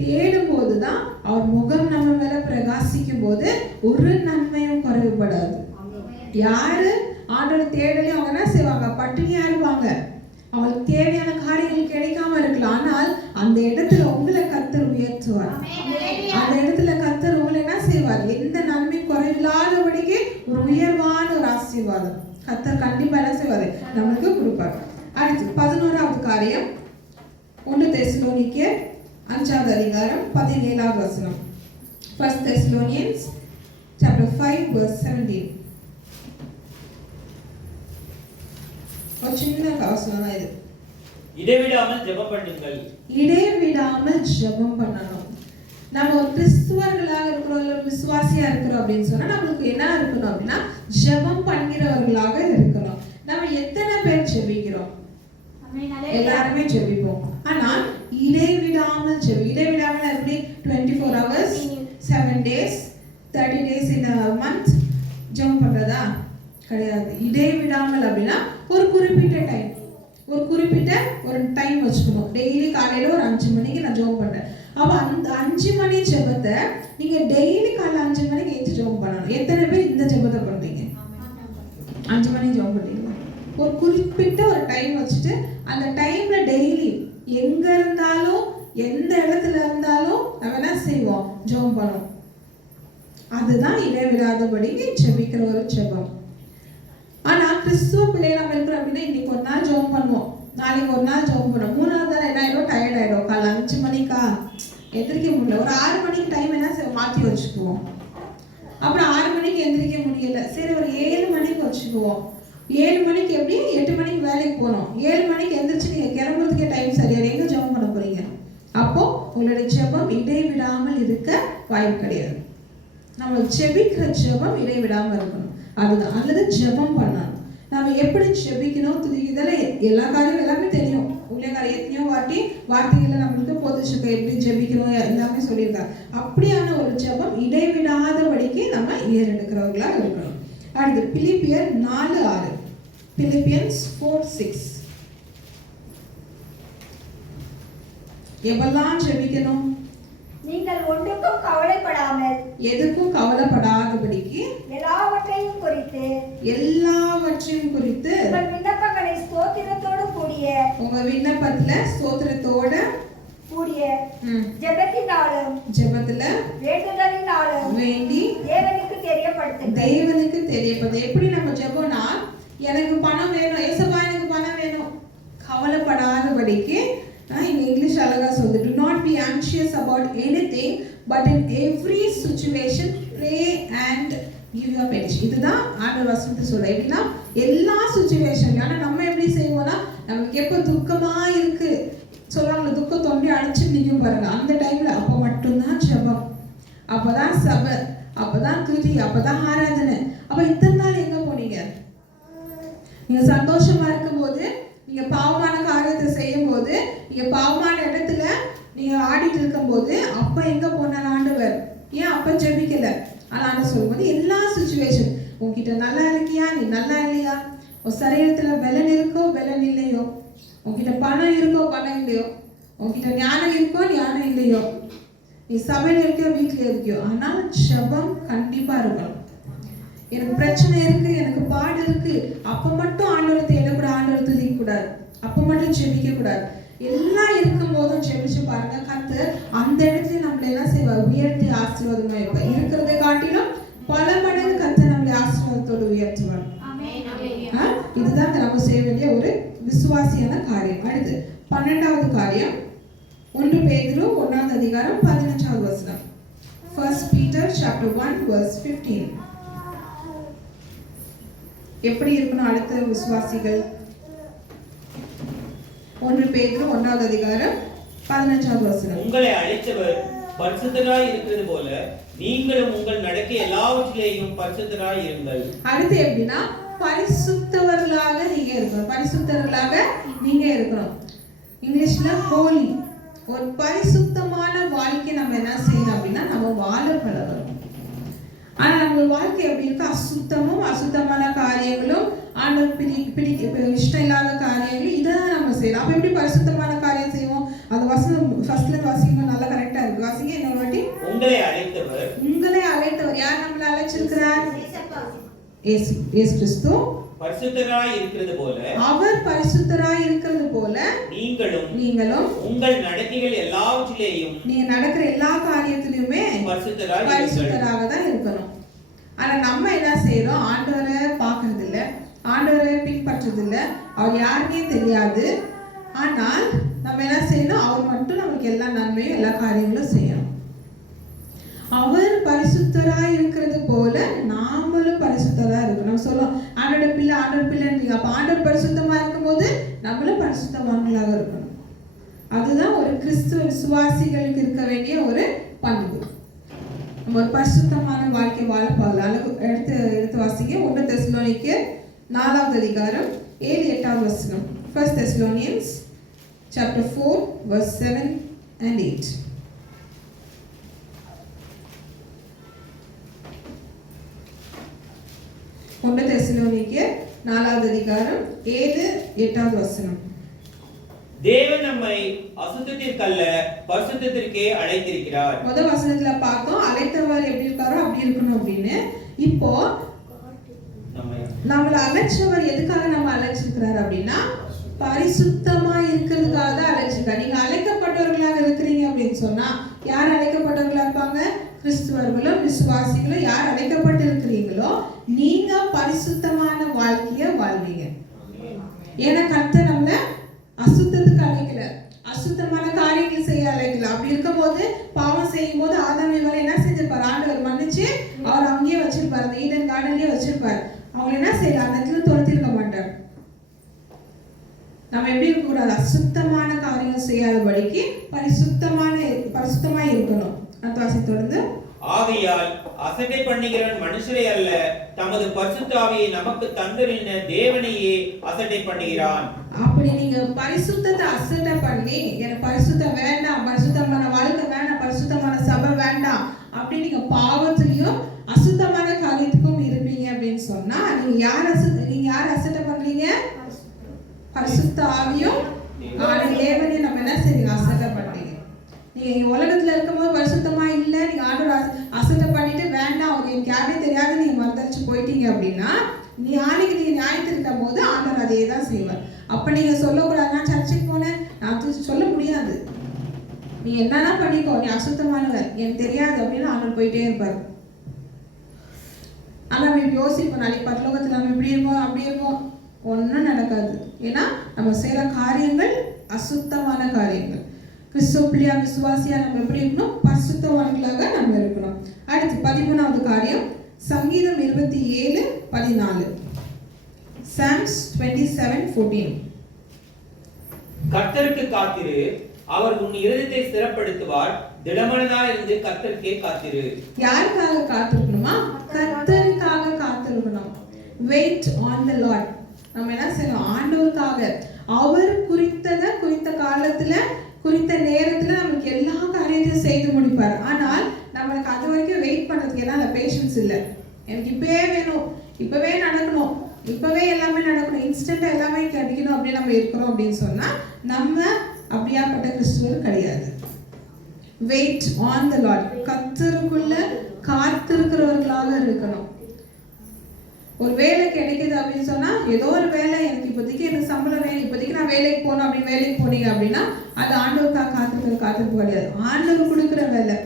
தேடும் போதுதான் அவர் முகம் நம்ம மேல பிரகாசிக்கும் போது ஒரு நன்மையும் குறைவுபடாது. யாரு ஆண்டவரை தேடலையும் அவங்க என்ன செய்வாங்க? பட்டினியா இருப்பாங்க. அவங்களுக்கு தேவையான காரியங்கள் கிடைக்காம இருக்கலாம். ஆனால் அந்த இடத்துல உங்களை கர்த்தர் உயர்த்துவார். அந்த இடத்துல கர்த்தர் உங்களை என்ன செய்வார்? எந்த நன்மை குறைவில்லாதபடிக்கு ஒரு உயர்வான ஒரு ஆசீர்வாதம் கர்த்தர் கண்டிப்பா என்ன செய்வாரு? நமக்கு கொடுப்பார். அடுத்து 11வது காரியம் 1 தெசலோனிக்கேயர் 5வது அதிகாரம் 17வது வசனம். 1 Thessalonians chapter 5 verse 17. ஒரு சின்ன வசனம் தான் இது. இடைவிடாமல் ஜெபம் பண்ணுங்கள். இடைவிடாமல் ஜெபம் பண்ணணும். நம்ம ஒரு கிறிஸ்துவர்களாக இருக்கிறோம், இல்லை விசுவாசியா இருக்கிறோம் அப்படின்னு சொன்னா நம்மளுக்கு என்ன இருக்கணும் அப்படின்னா ஜெபம் பண்ணுகிறவர்களாக இருக்கணும். நம்ம எத்தனை பேர் ஜெபிக்கிறோம்? எல்லாருமே ஜெபிப்போம். ஆனா இடைவிடாமல் இடைவிடாமல் எப்படி 24 hours 7 days 30 days in a month ஜெபம் பண்றதா? கிடையாது. இடைவிடாமல் அப்படின்னா ஒரு குறிப்பிட்ட டைம் வச்சுக்கணும். டெய்லி காலையில ஒரு 5 மணிக்கு நான் ஜெபம் பண்றேன். அப்ப அந்த 5 மணி ஜெபத்தை நீங்க டெய்லி காலைல 5 மணிக்கு ஏஞ்சி ஜெபம் பண்ணணும். எத்தனை பேர் இந்த ஜெபத்தை பண்றீங்க? 5 மணிக்கு ஜெபம் பண்றீங்களா? ஒரு குறிப்பிட்ட ஒரு டைம் வச்சுட்டு அந்த டைம்ல டெய்லி எங்க இருந்தாலும் எந்த இடத்துல இருந்தாலும் நம்ம என்ன செய்வோம்? ஜெபம் பண்ணுவோம். அதுதான் இடைவிடாதபடி ஜெபிக்கிற ஒரு ஜெபம். ஆனா கிறிஸ்துவ பிள்ளைகள் நம்ம இருக்கிறோம் அப்படின்னா இன்னைக்கு ஒரு நாள் ஜெபம் பண்ணுவோம், நாளைக்கு ஒரு நாள் ஜெபம் பண்ணுவோம், 3வது நாள் என்ன ஆயிடும்? டயர்ட் ஆயிடும். காலை 5 மணிக்கா எந்திரிக்க முடியல, ஒரு 6 மணிக்கு டைம் என்ன மாற்றி வச்சுக்குவோம். அப்புறம் 6 மணிக்கு எந்திரிக்க முடியல, சரி ஒரு 7 மணிக்கு வச்சுக்குவோம். 7 மணிக்கு எப்படி? 8 மணிக்கு வேலைக்கு போகணும். 7 மணிக்கு எந்திரிச்சு நீங்க கிளம்புறதுக்கே டைம் சரியாது. எங்க ஜெபம் பண்ண போறீங்க? அப்போ உங்களுடைய ஜெபம் இடைவிடாமல் இருக்க வாய்ப்பு கிடையாது. நம்ம ஜெபிக்கிற ஜெபம் இடைவிடாமல் இருக்கணும். அதுதான். அல்லது ஜெபம் பண்ணணும். நம்ம எப்படி ஜெபிக்கணும், இதெல்லாம் எல்லா காரியம் எல்லாமே தெரியும். உள்ளே எத்தனையோ வாட்டி வார்த்தைகளை நம்மளுக்கு போதிச்சிருக்க எப்படி ஜெபிக்கணும் எல்லாமே சொல்லியிருக்காங்க. அப்படியான ஒரு ஜெபம் இடைவிடாதபடிக்கு நம்ம ஏறெடுக்கிறவர்களா இருக்கணும். அடுத்து பிலிப்பியர் 4:6. பிலிப்பியன்ஸ் 4:6. எப்பெல்லாம் ஜெபிக்கணும்? நீங்கள் ஒன்றுக்கும் கவலைப்படாமல், எதுக்கும் கவலைப்படாதபடிக்கு, எல்லாவற்றையும் குறித்து உங்கள் விண்ணப்பங்களை ஸ்தோத்திரத்தோடு கூடிய, உங்க விண்ணப்பத்துல ஸ்தோத்திரத்தோட கூடிய ஜெபத்தினாலும் ஜெபத்துல வேண்டுதலினாலும் வேண்டி தேவனுக்கு தெரியப்படுத்துங்கள். தேவனுக்கு தெரியப்படுது. எப்படி நம்ம ஜெபம்னா, எனக்கு பணம் வேணும், ஏசப்பா எனக்கு பணம் வேணும், கவலைப்படாதபடிக்கு இங்க இங்கிலீஷ் அழகா சொல்லுது, do not be anxious about anything but in every situation pray and give your petition. இதுதான் ஆண்டவர் வசனத்தை சொல்ற. எப்படின்னா எல்லா சுச்சுவேஷன்ல, ஆனா நம்ம எப்படி செய்வோம்னா, நமக்கு எப்போ துக்கமா இருக்கு சொல்லுவாங்க, துக்கம் தொண்டை அடைச்சு நிற்கும் பாருங்க, அந்த டைம்ல அப்போ மட்டும்தான் ஜெபம், அப்பதான் சபை, அப்பதான் துதி, அப்பதான் ஆராதனை. அப்ப இத்தனை நாள் எங்க போனீங்க? நீங்க சந்தோஷமா இருக்கும்போது, நீங்க பாவமான காரியத்தை செய்யும் போது, நீங்க பாவமான இடத்துல நீங்க ஆடிட்டு இருக்கும் போது, அப்ப எங்க போனார் ஆண்டவர்? ஏன் அப்ப ஜெபிக்கல? ஆனா ஆண்டவர் சொல்லும்போது எல்லா சுச்சுவேஷன், உன்கிட்ட நல்லா இருக்கியா, நீ நல்லா இல்லையா, உன் சரீரத்துல பலன் இருக்கோ பலன் இல்லையோ, உன்கிட்ட பணம் இருக்கோ பணம் இல்லையோ, உன்கிட்ட ஞானம் இருக்கோ ஞானம் இல்லையோ, நீ சபையில இருக்கியோ வீட்டுல இருக்கியோ, ஆனா ஜெபம் கண்டிப்பா இருக்கணும். எனக்கு பிரச்சனை இருக்கு, எனக்கு பாடு இருக்கு, அப்ப மட்டும் ஆண்டவரை தேடக்கூடாது, ஆண்டவரை துதிக்க கூடாது, அப்ப மட்டும் ஜெபிக்க கூடாது. எல்லாம் இருக்கும் போதும் ஜெபிச்சு பாருங்க, கர்த்தர் அந்த இடத்துல நம்மளை என்ன செய்வார்? உயர்த்தி ஆசீர்வாதமா இருப்பார். இருக்கிறதை காட்டிலும் பல மடங்கு கர்த்தர் நம்மளை ஆசீர்வாதத்தோடு உயர்த்துவார். இதுதான் நம்ம செய்ய வேண்டிய ஒரு விசுவாசியான காரியம். அடுத்து 12வது காரியம், 1 பேதுரு 1வது அதிகாரம் 15வது வசனம். 1 Peter chapter 1 verse 15. எப்படி இருக்கணும் அடுத்த விசுவாசிகள்? 1 பேதுரு 1வது அதிகாரம் 15வது வசனம். உங்களை அழைத்தவர் பரிசுத்தராய் இருக்கிறது போல நீங்களும் உங்கள் நடக்க எல்லாவற்றிலேயும் பரிசுத்தராய் இருங்கள். அடுத்து எப்படின்னா, பரிசுத்தவர்களாக நீங்க இருக்கணும். பரிசுத்தவர்களாக நீங்க இருக்கணும். இங்கிலீஷ்ல ஹோலி. ஒரு பரிசுத்தமான வாழ்க்கை நம்ம என்ன செய்யணும் அப்படின்னா, நம்ம வாழ பழகணும். ஆனா நம்ம வாழ்க்கை எப்படி இருக்கு? அசுத்தமும் அசுத்தமான காரியங்களும், ஆண்டவர் இஷ்டம் இல்லாத காரியங்களும், இதான் நம்ம செய்யணும். அப்ப எப்படி பரிசுத்தமான காரியம் செய்வோம்? அந்த வசனம் ஃபர்ஸ்ட்ல வாசிக்கும், நல்லா கரெக்டா இருக்கு. வாசிங்க இன்னொரு வாட்டி. உங்களை அழைத்தவர் யார்? நம்மளை அழைச்சிருக்கிறார்? இயேசு கிறிஸ்து. பரிசுத்தராய் இருக்கிறது போல, அவர் பரிசுத்தராய் இருக்கிறது போல நீங்களும் உங்கள் நடக்கைகள் எல்லாவற்றிலேயும், நீங்க நடக்கிற எல்லா காரியத்திலுமே பரிசுத்தராக தான் இருக்கணும். ஆனா நம்ம என்ன செய்யறோம்? ஆண்டவரை பார்க்கறது இல்ல, ஆண்டவரை பின்பற்றது இல்ல, அவர் யாருன்னே தெரியாது. ஆனால் நம்ம என்ன செய்யணும்? அவர் மட்டும் நமக்கு எல்லா நன்மையும் எல்லா காரியங்களும் செய்யணும். அவர் பரிசுத்தராய் இருக்கிறது போல நாமளும் பரிசுத்தரா இருக்கணும். நம்ம சொல்லுவோம் ஆண்டவர் பிள்ளை. அப்ப ஆண்டவர் பரிசுத்தமா இருக்கும்போது நம்மளும் பரிசுத்தவான்களாக இருக்கணும். அதுதான் ஒரு கிறிஸ்துவ விசுவாசிகளுக்கு இருக்க வேண்டிய ஒரு பண்பு. நம்ம ஒரு பரிசுத்தமான வாழ்க்கை வாழ பார்க்கலாம். எடுத்து வாசிங்க. 1 தெசலோனிக்கேயர் 4வது அதிகாரம் 7-8வது வசனம். 1 Thessalonians chapter 4 verse 7 and 8. 1 தெசலோனிக்கேயர் 4வது அதிகாரம் 7-8வது வசனம். தேவன் நம்மை அசுத்தத்திற்கல்ல பரிசுத்தத்திற்கே அழைத்திருக்கிறார். முதல் வசனத்துல பார்த்தோம் அழைத்தவர் எப்படி இருக்காரோ அப்படி இருக்கணும் அப்படின்னு. இப்போ நம்மளை அழைச்சவர் எதுக்காக நம்ம அழைச்சிருக்கிறார் அப்படின்னா, பரிசுத்தமா இருக்கிறதுக்காக தான் அழைச்சிருக்காரு. நீங்க அழைக்கப்பட்டவர்களாக இருக்கிறீங்க அப்படின்னு சொன்னா, யார் அழைக்கப்பட்டவர்களா இருப்பாங்க? கிறிஸ்துவர்களும் விசுவாசிகளும் யார் அழைக்கப்பட்டு இருக்கிறீங்களோ நீங்க பரிசுத்தமான வாழ்க்கைய வாழ்வீங்க. ஏன்னா கர்த்தர் நம்மள அசுத்தத்துக்கு அழைக்கல, அசுத்தமான காரியங்கள் செய்ய அழைக்கல. அப்படி இருக்கும் போது பாவம் செய்யும் போது ஆதாம் ஏவாளை என்ன செஞ்சிருப்பாரு? ஆண்டவர் மன்னிச்சு அவர் அங்கேயே வச்சிருப்பாரு, அந்த ஈடன் கார்டன்லயே வச்சிருப்பாரு. அவங்க என்ன செய்யல, அந்த இடத்துல துரத்திருக்க மாட்டார். நம்ம எப்படி இருக்க கூடாது? அசுத்தமான காரியம் செய்யாதபடிக்கு பரிசுத்தமா இருக்கணும். தொடர்ந்து ஆகையால் அசட்டை பண்ணுகிறவன் மனுஷரை அல்ல, தமது பரிசுத்த ஆவியை நமக்கு தந்தரின தேவனையே அசட்டை பண்ணுகிறான். அப்படி நீங்க பரிசுத்தத்தை அசட்டை பண்ணி, எனக்கு பரிசுத்தம் வேண்டாம், பரிசுத்தமான வாழ்க்கை வேண்டாம், பரிசுத்தமான சபை வேண்டாம் அப்படி நீங்க பாவத்திலையும் அசுத்தமான காரியத்துக்கும் இருப்பீங்க அப்படின்னு சொன்னா, நீங்க யார் அசட்டை பண்றீங்க? பரிசுத்த ஆவியும் தேவனையும் நம்ம என்ன செய்றீங்க? அசட்டை பண்றீங்க. நீங்க உலகத்துல இருக்கும்போது பரிசுத்தமா இல்ல, நீங்க ஆண்டவர் அசட்டை பண்ணிட்டு வேண்டாம் அவர் எனக்கு யாரே தெரியாது நீங்க மறந்துச்சு போயிட்டீங்க அப்படின்னா, நீங்க நியாயத்தில் இருக்கும் போது ஆண்டவர் அதே தான் செய்வார். அப்ப நீங்க சொல்லக்கூடாது, நான் சர்ச்சுக்கு போனேன், நான் சொல்ல முடியாது. நீ என்னன்னா பண்ணிக்கோ, நீ அசுத்தமானவர், எனக்கு தெரியாது அப்படின்னு ஆண்டவர் போயிட்டே இருப்பார். ஆனா நம்ம யோசிப்போம், நாளைக்கு பரலோகத்துல நம்ம இப்படி இருக்கோம் அப்படி இருக்கோம், ஒன்றும் நடக்காது. ஏன்னா நம்ம செய்யற காரியங்கள் அசுத்தமான காரியங்கள். கிறிஸ்துவ பிள்ளையா விசுவாசியா நம்ம எப்படி இருக்கணும்? பரிசுத்தவான்களாக நம்ம இருக்கணும். அடுத்து 13வது காரியம், சங்கீதம் 27:14. Psalms 27:14. கர்த்தருக்கு காத்திரு, அவர் உன் இருதயத்தை ஸ்திரப்படுத்துவார், திடமனதாயிருந்து கர்த்தருக்கே காத்திரு. யாருக்காக காத்திருக்கணுமா? கர்த்தருக்காக காத்திருக்கணும். Wait on the Lord. நம்ம என்ன செய்யணும்? ஆண்டவருக்காக. அவர் குறித்த காலத்துல குறித்த நேரத்துல நமக்கு எல்லா காரியத்தையும் செய்து முடிப்பார். ஆனால் நம்மளுக்கு அது வரைக்கும் வெயிட் பண்றதுக்கு எல்லாம் அந்த பேஷன்ஸ் இல்லை. எனக்கு இப்பவே வேணும், இப்பவே நடக்கணும், இப்பவே எல்லாமே நடக்கணும், இன்ஸ்டன்டா எல்லாமே கிடைக்கணும் அப்படின்னு நம்ம இருக்கிறோம் அப்படின்னு சொன்னா நம்ம அப்படியாப்பட்ட கிறிஸ்துவர் கிடையாது. Wait on the Lord. கர்த்தருக்குள்ள காத்திருக்கிறவர்களாக இருக்கணும். ஒரு வேலை கிடைக்குது அப்படின்னு சொன்னா, ஏதோ ஒரு வேலை எனக்கு இப்போதைக்கு எனக்கு சம்பளம் வேணும், இப்போதைக்கு நான் வேலைக்கு போகணும் அப்படின்னு வேலைக்கு போனீங்க அப்படின்னா அது ஆண்டவருக்காக காத்திருப்பு கிடையாது. ஆண்டவர் கொடுக்குற வேலை,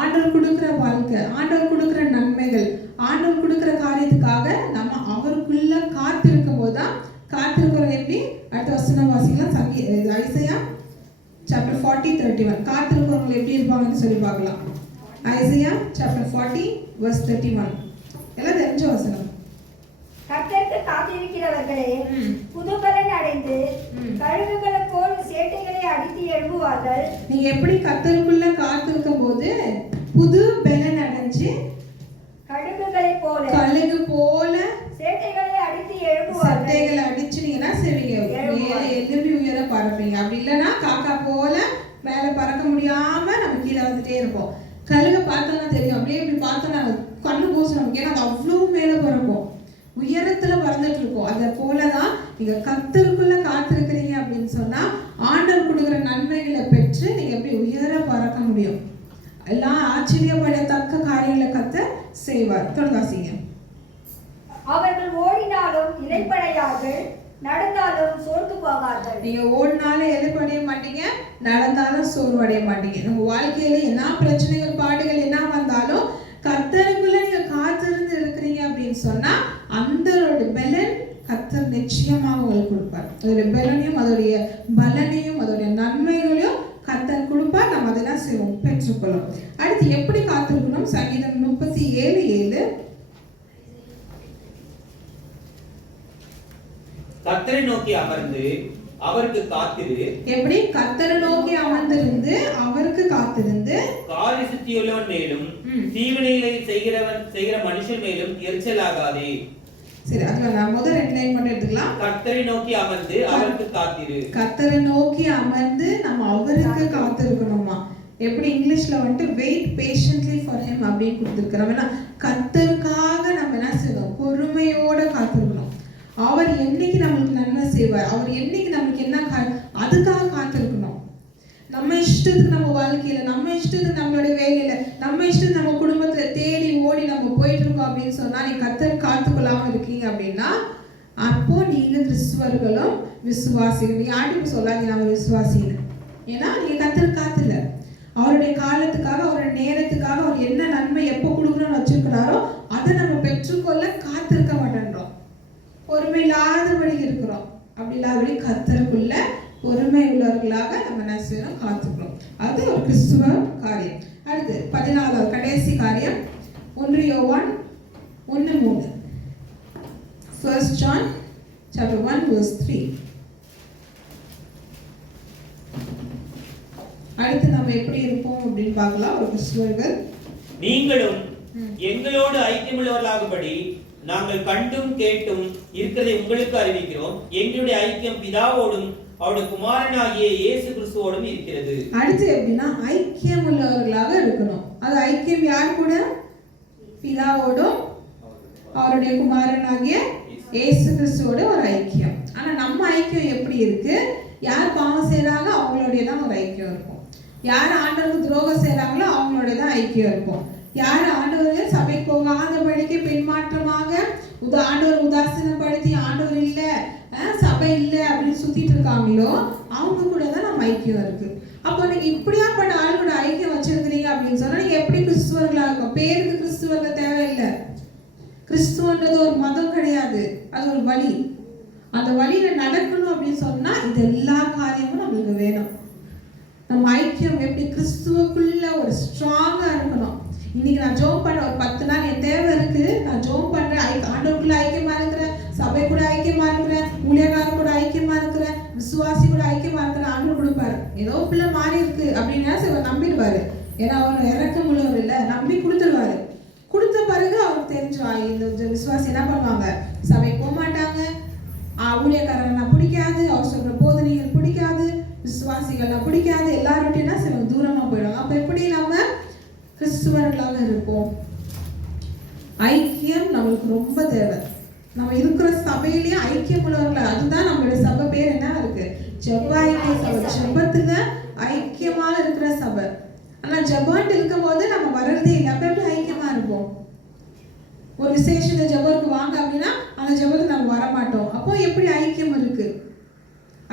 ஆண்டவர் கொடுக்குற வாழ்க்கை, ஆண்டவர் கொடுக்குற நன்மைகள், ஆண்டவர் கொடுக்குற காரியத்துக்காக நம்ம அவருக்குள்ள காத்திருக்கும் போதுதான் காத்திருக்கிறோம். எப்படி? அடுத்த வசனம் வாசிக்கலாம். Isaiah chapter 40:31. காத்திருக்கிறவங்க எப்படி இருப்பாங்கன்னு சொல்லி பார்க்கலாம். Isaiah chapter 40:31. எல்லாம் தெரிஞ்ச வசனம். கர்த்தருக்கு காத்திருக்கிறவர்களே புதுபலன் அடைந்து கழுகுகளை போல் சேட்டைகளை அடித்து எழும்புவார்கள். நீங்க எப்படி கர்த்தருக்குள்ள காத்திருக்கும் போது புது பலன் அடைஞ்சு கழுகு போல சேட்டைகளை அடித்து எழும்புவார்கள். சட்டைகளை அடிச்சு நீங்க என்ன செய்வீங்க? மேலே எழும்பி உயர பறப்பீங்க. அப்படி இல்லைன்னா காக்கா போல மேல பறக்க முடியாம நம்ம கீழே வந்துட்டே இருப்போம். கழுகை பார்த்தோம்னா தெரியும், அப்படியே இப்படி பார்த்தோம்னா கண்ணு பூசணும் நமக்கு, ஏன்னா அது அவ்வளவு மேல பறக்கும், உயரத்துல பறந்துட்டு இருக்கும். அதை போலதான் நீங்க கர்த்தருக்குள்ள காத்திருக்கிறீங்க அப்படின்னு சொன்னா ஆண்டவர் கொடுக்குற நன்மைகளை பெற்று நீங்க எப்படி உயர பறக்க முடியும். எல்லாம் ஆச்சரியப்படத்தக்க காரியங்களை கர்த்தர் செய்வார். தொடர்ந்து அவர்கள் ஓடினாலும் இளைப்படையார்கள், நடந்தாலும் சோர்ந்து போவார்கள். நீங்க ஓடினாலும் இளைப்படைய மாட்டீங்க, நடந்தாலும் சோர்வடைய மாட்டீங்க. நம்ம வாழ்க்கையில என்ன பிரச்சனைகள் பாடுகள் என்ன வந்தாலும் கர்த்தருக்குள்ள நீங்க காத்திருந்து இருக்கிறீங்க அப்படின்னு சொன்னா அந்த பலன் கர்த்தர் நிச்சயமாக உங்களுக்கு கொடுப்பார். அதோடைய பலனையும் அதோடைய பலனையும் அதோடைய நன்மைகளையும் கர்த்தர் கொடுப்பார். நம்ம அதெல்லாம் செய்வோம், பெற்றுக்கொள்ளும். அடுத்து எப்படி காத்திருக்கணும்? சங்கீதம் 37:7. கர்த்தரை நோக்கி அமர்ந்து அவருக்கு காத்திரு. எப்படி? கர்த்தரை நோக்கி அமர்ந்திருந்து அவருக்கு காத்திருந்து காரி சுத்தியுள்ளவன் மேலும் தீவினைகளை செய்கிற மனுஷன் மேலும் எரிச்சலாகாதே. சரி, அதுல நான் முதல் 2 லைன் மட்டும் எடுத்துக்கலாம். கர்த்தரை நோக்கி அமர்ந்து அவருக்கு காத்திரு. கர்த்தரை நோக்கி அமர்ந்து நம்ம அவருக்கு காத்திருக்கணுமா? எப்படி இங்கிலீஷ்ல வந்துட்டு வெயிட் பேஷன்ட்லி ஃபார் ஹிம் அப்படின்னு கொடுத்துருக்கிறோம். ஏன்னா கர்த்தருக்காக நம்ம என்ன செய்யணும்? பொறுமையோட காத்திருக்கணும். அவர் என்னைக்கு நம்மளுக்கு நன்மை செய்வார், அவர் என்னைக்கு நம்மளுக்கு என்ன அதுக்காக காத்திருக்கணும். நம்ம இஷ்டத்துக்கு நம்ம வாழ்க்கையில, நம்ம இஷ்டத்துக்கு நம்மளுடைய வேலையில, நம்ம இஷ்டத்துக்கு நம்ம குடும்பத்துல தேடி ஓடி நம்ம போயிட்டு இருக்கோம் அப்படின்னு சொன்னா நீ கர்த்தர் காத்துக்கொள்ளாம இருக்கீங்க அப்படின்னா அப்போ நீங்க கிறிஸ்துவர்களும் விசுவாசிகள். நீ யாருக்கும் சொல்லாதீங்க நம்ம விசுவாசின்னு. ஏன்னா நீங்க கர்த்தர் காத்துல அவருடைய காலத்துக்காக அவருடைய நேரத்துக்காக அவர் என்ன நன்மை எப்போ கொடுக்கணும்னு வச்சிருக்கிறாரோ அதை நம்ம பெற்றுக்கொள்ள காத்திருக்க மாட்டேன்றோம், பொறுமை இல்லாதபடி இருக்கிறோம். அப்படி இல்லாதபடி கர்த்தருக்குள்ள பொறுமை உள்ளவர்களாக நம்ம என்ன செய்யணும்? காத்துக்கிறோம். அது ஒரு கிறிஸ்துவ காரியம். அடுத்து 14வது கடைசி காரியம் 1 யோவான் 1:3. 1 John chapter 1:3. அடுத்து நம்ம எப்படி இருப்போம் அப்படின்னு பார்க்கலாம். ஒரு கிறிஸ்துவர்கள் நீங்களும் எங்களோடு ஐக்கியமுள்ளவர்களாகும்படி நாங்கள் கண்டும் கேட்டும் இருக்கிறதை உங்களுக்கு அறிவிக்கிறோம். எங்களுடைய ஐக்கியம் பிதாவோடும் அவருடைய குமாரனாகிய இயேசு கிறிஸ்துவோடும் இருக்கிறது. அடுத்து எப்படின்னா ஐக்கியம் உள்ளவர்களாக இருக்கணும். அது ஐக்கியம் யார் கூட? பிதாவோடும் அவருடைய குமாரனாகிய இயேசு கிறிஸ்துவோட ஒரு ஐக்கியம். ஆனா நம்ம ஐக்கியம் எப்படி இருக்கு? யார் பாவம் செய்றாங்க அவங்களுடைய தான் ஒரு ஐக்கியம் இருக்கும். யார் ஆண்டவருக்கு துரோகம் செய்றாங்களோ அவங்களுடைய தான் ஐக்கியம் இருக்கும். யார் ஆண்டவர் சபைக்கு போகாதபடிக்கு பின்மாற்றமாக ஆண்டவர் உதாசீனப்படுத்தி ஆண்டவர் இல்ல சபை இல்ல அப்படின்னு சுத்திட்டு இருக்காங்களோ அவங்க கூட தான் நம்ம ஐக்கியம் இருக்கு. அப்போ நீங்க இப்படியாப்பட்ட ஆளுடைய ஐக்கியம் வச்சிருக்கிறீங்க அப்படின்னு சொன்னா நீங்க எப்படி கிறிஸ்துவர்களா இருக்கும்? பேருக்கு கிறிஸ்துவர்கள் தேவையில்லை. கிறிஸ்துவன்றது ஒரு மதம் கிடையாது, அது ஒரு வழி. அந்த வழியில நடக்கணும் அப்படின்னு சொன்னா இது எல்லா காரியமும் நம்மளுக்கு வேணும். நம்ம ஐக்கியம் எப்படி கிறிஸ்துவுக்குள்ள ஒரு ஸ்ட்ராங்கா இருக்கணும். இன்னைக்கு நான் ஜோம் பண்ண ஒரு 10 நாள் என் தேவை இருக்கு, நான் ஜோம் பண்றேன், ஆண்டவருக்குள்ள ஐக்கியமா இருக்கிறேன், சபை கூட ஐக்கியமா இருக்கிறேன், ஊழியக்காரர் கூட ஐக்கியமா இருக்கிறேன், விசுவாசி கூட ஐக்கியமா இருக்கிறேன். ஆண்டவர் கொடுப்பாரு. ஏதோ பிள்ளை மாறி இருக்கு அப்படின்னா இவர் நம்பிடுவாரு. ஏன்னா அவர் இறக்கம் உள்ளவர் இல்லை, நம்பி கொடுத்துருவாரு. கொடுத்த பிறகு அவருக்கு தெரிஞ்சா இந்த விசுவாசி என்ன பண்ணுவாங்க, சபை போக மாட்டாங்க, ஊழியக்காரங்க பிடிக்காது, அவர் சொல்ற போதனைகள் பிடிக்காது, விசுவாசிகள் பிடிக்காது, எல்லார்கிட்டையும் என்ன செய்வாங்க, தூரமா போயிடுவாங்க. அப்ப எப்படி நம்ம கிறிஸ்துவர்களாக இருப்போம்? ஐக்கியம் நம்மளுக்கு ரொம்ப தேவை. நம்ம இருக்கிற சபையிலேயே ஐக்கியம் உள்ளவர்கள், அதுதான் நம்மளுடைய சபை பேர் என்ன இருக்கு, ஜெப ஐக்கிய சபை. ஜெபத்துல ஐக்கியமாக இருக்கிற சபை. ஆனா ஜெபான்ட்டு இருக்கும் போது நம்ம வர்றதே இல்லை. அப்ப எப்படி ஐக்கியமா இருப்போம்? ஒரு விசேஷத்தை ஜெபருக்கு வாங்க அப்படின்னா அந்த ஜெபத்துக்கு நம்ம வர மாட்டோம். அப்போ எப்படி ஐக்கியம் இருக்கு?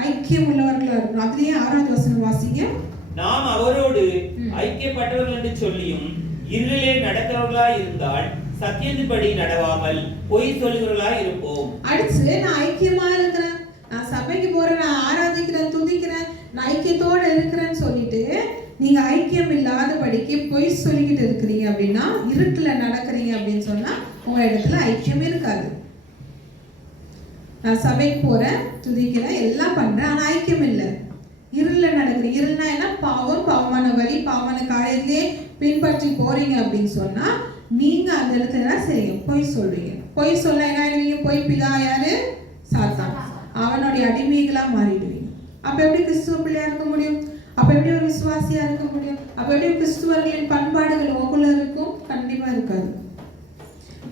ஐக்கியம் உள்ளவர்களா இருக்கணும். அதுலயே 6வது வசனம் வாசிங்க. நாம் அவரோடு ஐக்கியப்பட்டவர்கள் என்று சொல்லியும் இருளிலே நடக்கிறவர்களாய் இருந்தால் சத்தியத்தின்படி நடவாமல் பொய் சொல்லுகிறவர்களாய் இருப்போம். அடுத்து நான் ஐக்கியமா இருக்கிறேன், நான் சபைக்கு போறேன், நான் ஆராதிக்கிறேன், துதிக்கிறேன், நான் ஐக்கியத்தோட இருக்கிறேன்னு சொல்லிட்டு நீங்க ஐக்கியம் இல்லாதபடிக்கு பொய் சொல்லிக்கிட்டு இருக்கிறீங்க அப்படின்னா, இருட்டுல நடக்கிறீங்க அப்படின்னு சொன்னா உங்க இடத்துல ஐக்கியம் இருக்காது. நான் சபைக்கு போறேன், துதிக்கிறேன், எல்லாம் பண்றேன், ஆனா ஐக்கியம் இல்லை. இருள நடக்குது. இருள்னா என்ன? பாவம், பாவமான வழி, பாவமான காரியத்திலே பின்பற்றி போறீங்க அப்படின்னு சொன்னா நீங்க அந்த இடத்துல என்ன செய்யுங்க, பொய் சொல்றீங்க. பொய் சொல்ல என்ன ஆயிடுவீங்க? பொய் பிதா யாரு? சாத்தான். அவனுடைய அடிமைகளா மாறிடுவீங்க. அப்ப எப்படி கிறிஸ்துவ பிள்ளையா இருக்க முடியும்? அப்ப எப்படி ஒரு விசுவாசியா இருக்க முடியும்? அப்ப எப்படி கிறிஸ்துவர்களின் பண்பாடுகள் உங்களுக்குள்ள இருக்கும்? கண்டிப்பா இருக்காது.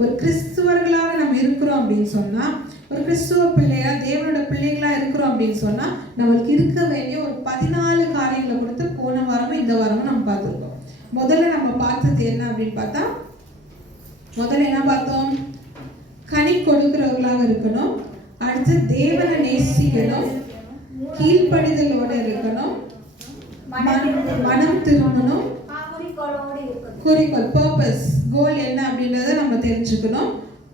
ஒரு கிறிஸ்துவர்களாக நம்ம இருக்கிறோம் அப்படின்னு சொன்னா, ஒரு கிறிஸ்துவ பிள்ளையா தேவனோட பிள்ளைகளா இருக்கிறோம் அப்படின்னு சொன்னா நம்மளுக்கு இருக்க வேண்டிய ஒரு 14 காரியங்களை கொடுத்து போன வாரமும் இந்த வாரமும் நம்ம பார்த்துருக்கோம். முதல்ல நம்ம பார்த்தது என்ன அப்படின்னு பார்த்தா, முதல்ல என்ன பார்த்தோம்? கனி கொடுக்கிறவர்களாக இருக்கணும். அடுத்து தேவனை நேசிக்கணும், கீழ்ப்படிதலோட இருக்கணும், மனம் திரும்பணும், குறிக்கோள் பர்பஸ் கோல் என்ன அப்படின்றத நம்ம தெரிஞ்சுக்கணும்.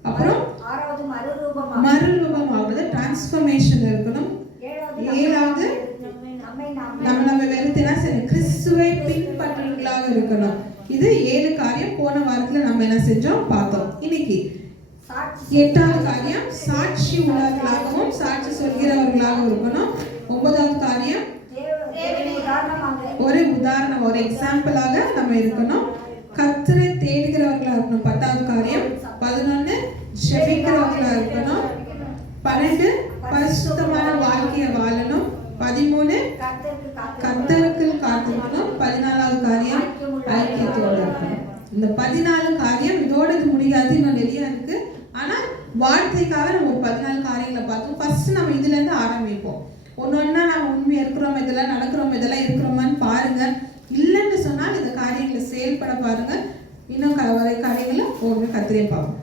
அப்புறம் மறுரூபம் ஆகுது, டிரான்ஸ்ஃபர்மேஷன் இருக்கணும். 7வது நம்ம வெறுத்தினா சரி கிறிஸ்துவை பின்பற்றவர்களாக இருக்கணும். இது 7 காரியம் போன வாரத்துல நம்ம என்ன செஞ்சோம் பார்த்தோம். இன்னைக்கு 8வது காரியம் சாட்சி உள்ளவர்களாகவும் சாட்சி சொல்கிறவர்களாக இருக்கணும். 9வது காரியம் ஒரு உதாரணம், ஒரு எக்ஸாம்பிளாக நம்ம இருக்கணும். கர்த்தரை தேடுகிறவர்களா இருக்கணும். 10வது காரியம். 11 ஜெபிக்கிறவர்களா இருக்கணும். 12 பரிசுத்தமான வாழ்க்கையை வாழணும். 13 கர்த்தருக்கு காத்திருக்கணும். 14வது காரியம் ஐக்கியத்தோடு இருக்கணும். இந்த 14 காரியம் இதோட இது முடியாது, இன்னும் நிறைய இருக்கு. ஆனா வார்த்தைக்காக நம்ம ஒரு 14 காரியங்களை பார்த்தோம். ஃபர்ஸ்ட் நம்ம இதுல இருந்து ஆரம்பிப்போம். ஒன்னொன்னா நம்ம உண்மையா இருக்கிறோம், இதெல்லாம் நடக்கிறோம், இதெல்லாம் இருக்கிறோமான்னு பாருங்க. இல்லைன்னு சொன்னால் இந்த காரியங்களை செயல்பட பாருங்க. இன்னும் வரை காரியங்களை ஒவ்வொரு கத்திரியை பார்ப்போம்.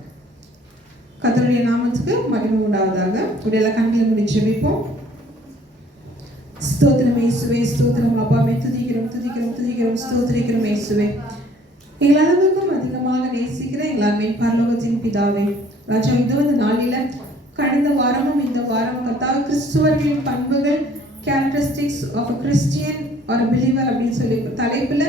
கர்த்தருடைய நாமத்துக்கு மகிமை உண்டாவதாக. உடைய கண்களை முடிச்சு ஜெபிப்போம். ஸ்தோத்திரம் இயேசுவே, ஸ்தோத்திரம் அப்பா, துதிக்கிறோம் துதிக்கிறோம் துதிக்கிறோம், ஸ்தோத்திரிக்கிறோம் இயேசுவே. எங்கள் அளவுக்கும் அதிகமாக நேசிக்கிற எங்கள் பரலோகத்தின் பிதாவே ராஜா, இந்த நாளில கடந்த வாரமும் இந்த வாரம் கர்த்தாவே கிறிஸ்துவர்களின் பண்புகள், கேரக்டரிஸ்டிக்ஸ் ஆஃப் கிறிஸ்டியன் ஒரு பிலீவர் அப்படின்னு சொல்லி தலைப்புல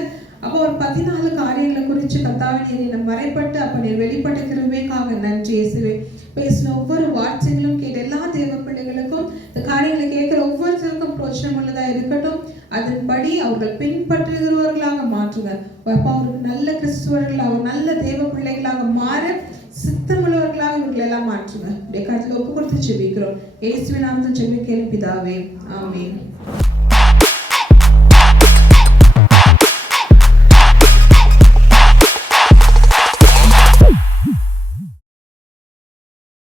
அப்போ ஒரு 14 காரியங்களை குறித்து கர்த்தாவே நீர் மறைப்பட்டு அப்போ நீர் வெளிப்பட்ட கிருபைக்காக நன்றி இயேசுவே. பேசின ஒவ்வொரு வார்த்தைகளும் கேட்ட எல்லா தேவ பிள்ளைகளுக்கும் இந்த காரியங்களை கேட்கிற ஒவ்வொருத்தருக்கும் பிரோஜனம் உள்ளதா இருக்கட்டும். அதன்படி அவர்கள் பின்பற்றுகிறவர்களாக மாற்றுங்க. அப்போ அவருக்கு நல்ல கிறிஸ்துவர்களாக நல்ல தேவ பிள்ளைகளாக மாற சித்தமுள்ளவர்களாக இவர்கள் எல்லாம் மாற்றுங்க. கருத்துல ஒப்பு கொடுத்து ஜெபிக்கிறோம். இயேசுவின் நாமத்தில் ஜெபிக்கிறேன் பிதாவே, ஆமென்.